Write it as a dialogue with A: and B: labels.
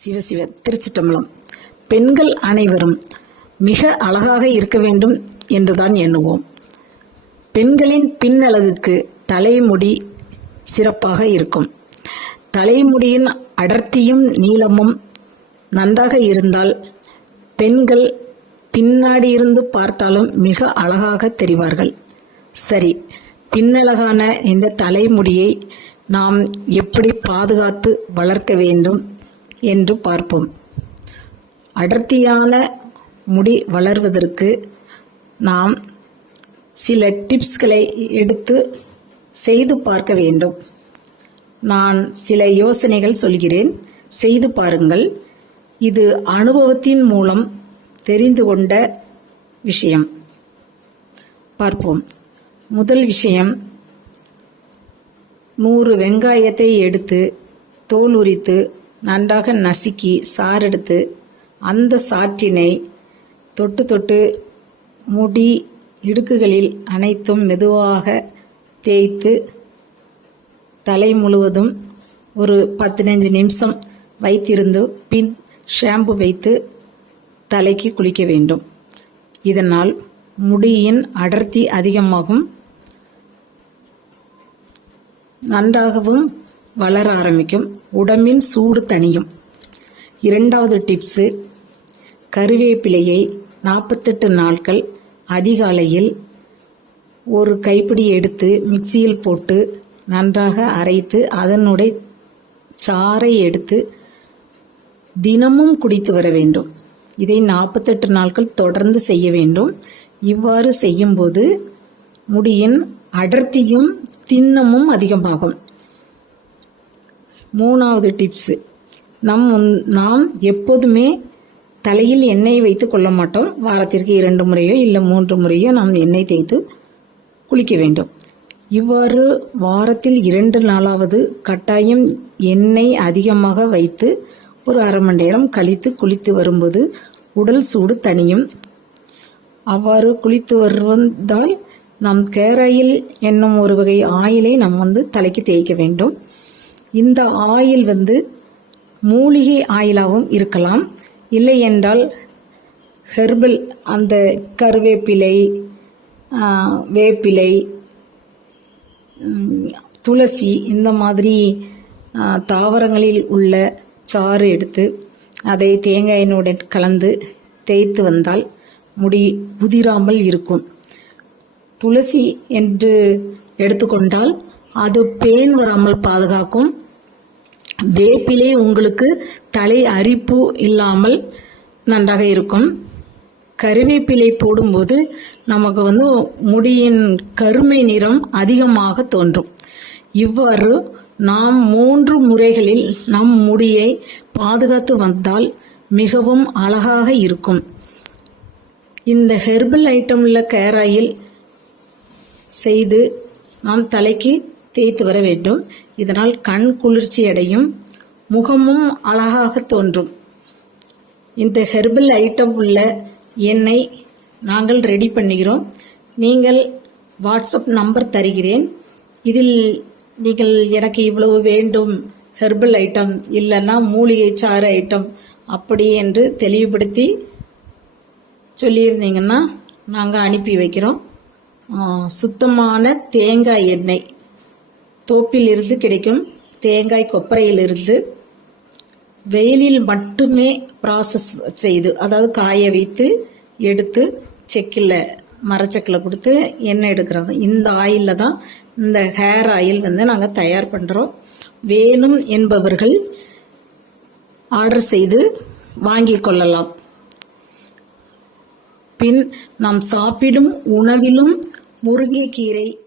A: சிவசிவ திருச்சிட்டம்பலம் பெண்கள் அனைவரும் மிக அழகாக இருக்க வேண்டும் என்றுதான் எண்ணுவோம். பெண்களின் பின்னழகுக்கு தலைமுடி சிறப்பாக இருக்கும். தலைமுடியின் அடர்த்தியும் நீளமும் நன்றாக இருந்தால் பெண்கள் பின்னாடி இருந்து பார்த்தாலும் மிக அழகாக தெரிவார்கள். சரி பின்னழகான இந்த தலைமுடியை நாம் எப்படி பாதுகாத்து வளர்க்க வேண்டும்? என்று பார்ப்போம். அடர்த்தியான முடி வளர்வதற்கு நாம் சில டிப்ஸ்களை எடுத்து செய்து பார்க்க வேண்டும். நான் சில யோசனைகள் சொல்கிறேன். செய்து பாருங்கள். இது அனுபவத்தின் மூலம் தெரிந்து கொண்ட விஷயம். பார்ப்போம். முதல் விஷயம் நூறு வெங்காயத்தை எடுத்து தோல் உரித்து நன்றாக நசுக்கி சாறெடுத்து அந்த சாற்றினை தொட்டு தொட்டு முடி இடுக்குகளில் அனைத்தும் மெதுவாக தேய்த்து தலை முழுவதும் ஒரு பதினஞ்சு நிமிஷம் வைத்திருந்து பின் ஷாம்பு வைத்து தலைக்கு குளிக்க வேண்டும். இதனால் முடியின் அடர்த்தி அதிகமாகும். நன்றாகவும் வளர ஆரம்பிக்கும். உடம்பின் சூடு தணியும். இரண்டாவது டிப்ஸு கருவேப்பிலையை நாற்பத்தெட்டு நாட்கள் அதிகாலையில் ஒரு கைப்பிடி எடுத்து மிக்சியில் போட்டு நன்றாக அரைத்து அதனுடைய சாறை எடுத்து தினமும் குடித்து வர வேண்டும். இதை நாற்பத்தெட்டு நாட்கள் தொடர்ந்து செய்ய வேண்டும். இவ்வாறு செய்யும்போது முடியின் அடர்த்தியும் திண்ணமும் அதிகமாகும். மூணாவது டிப்ஸு. நம் நாம் எப்போதுமே தலையில் எண்ணெய் வைத்து கொள்ள மாட்டோம். வாரத்திற்கு இரண்டு முறையோ இல்லை மூன்று முறையோ நாம் எண்ணெய் தேய்த்து குளிக்க வேண்டும். இவ்வாறு வாரத்தில் இரண்டு நாளாவது கட்டாயம் எண்ணெய் அதிகமாக வைத்து ஒரு அரை மணி நேரம் கழித்து குளித்து வரும்போது உடல் சூடு தனியும் அவ்வாறு குளித்து வருவதால் நம் கேரையில் என்னும் ஒரு வகை ஆயிலை நாம் வந்து தலைக்கு தேய்க்க வேண்டும். இந்த ஆயில் வந்து மூலிகை ஆயிலாகவும் இருக்கலாம். இல்லை என்றால் ஹெர்பல் அந்த கருவேப்பிலை வேப்பிலை துளசி இந்த மாதிரி தாவரங்களில் உள்ள சாறு எடுத்து அதை தேங்காயினுடன் கலந்து தேய்த்து வந்தால் முடி உதிராமல் இருக்கும். துளசி என்று எடுத்துக்கொண்டால் அது பேன் வராமல் பாதுகாக்கும். வேப்பிலே உங்களுக்கு தலை அரிப்பு இல்லாமல் நன்றாக இருக்கும். கருவேப்பிலை போடும்போது நமக்கு வந்து முடியின் கருமை நிறம் அதிகமாக தோன்றும். இவ்வாறு நாம் மூன்று முறைகளில் நம் முடியை பாதுகாத்து வந்தால் மிகவும் அழகாக இருக்கும். இந்த ஹெர்பல் ஐட்டம் உள்ள கேராயில் செய்து நாம் தலைக்கு தேய்த்து வர வேண்டும். இதனால் கண் குளிர்ச்சி அடையும். முகமும் அழகாக தோன்றும். இந்த ஹெர்பல் ஐட்டம் உள்ள எண்ணெய் நாங்கள் ரெடி பண்ணுகிறோம். நீங்கள் வாட்ஸ்அப் நம்பர் தருகிறேன். இதில் நீங்கள் எனக்கு இவ்வளவு வேண்டும். ஹெர்பல் ஐட்டம் இல்லைன்னா மூலிகை சாறு ஐட்டம் அப்படி என்று தெளிவுபடுத்தி சொல்லியிருந்தீங்கன்னா நாங்கள் அனுப்பி வைக்கிறோம். சுத்தமான தேங்காய் எண்ணெய். தோப்பிலிருந்து கிடைக்கும் தேங்காய் கொப்பரையிலிருந்து வெயிலில் மட்டுமே ப்ராசஸ் செய்து அதாவது காய வைத்து எடுத்து செக்கில் மரச்சக்கில் கொடுத்து எண்ணெய் எடுக்கிறாங்க இந்த ஆயிலில் தான் இந்த ஹேர் ஆயில் வந்து நாங்கள் தயார் பண்ணுறோம் வேணும் என்பவர்கள் ஆர்டர் செய்து வாங்கி கொள்ளலாம். பின் நாம் சாப்பிடும் உணவிலும் முருங்கைக்கீரை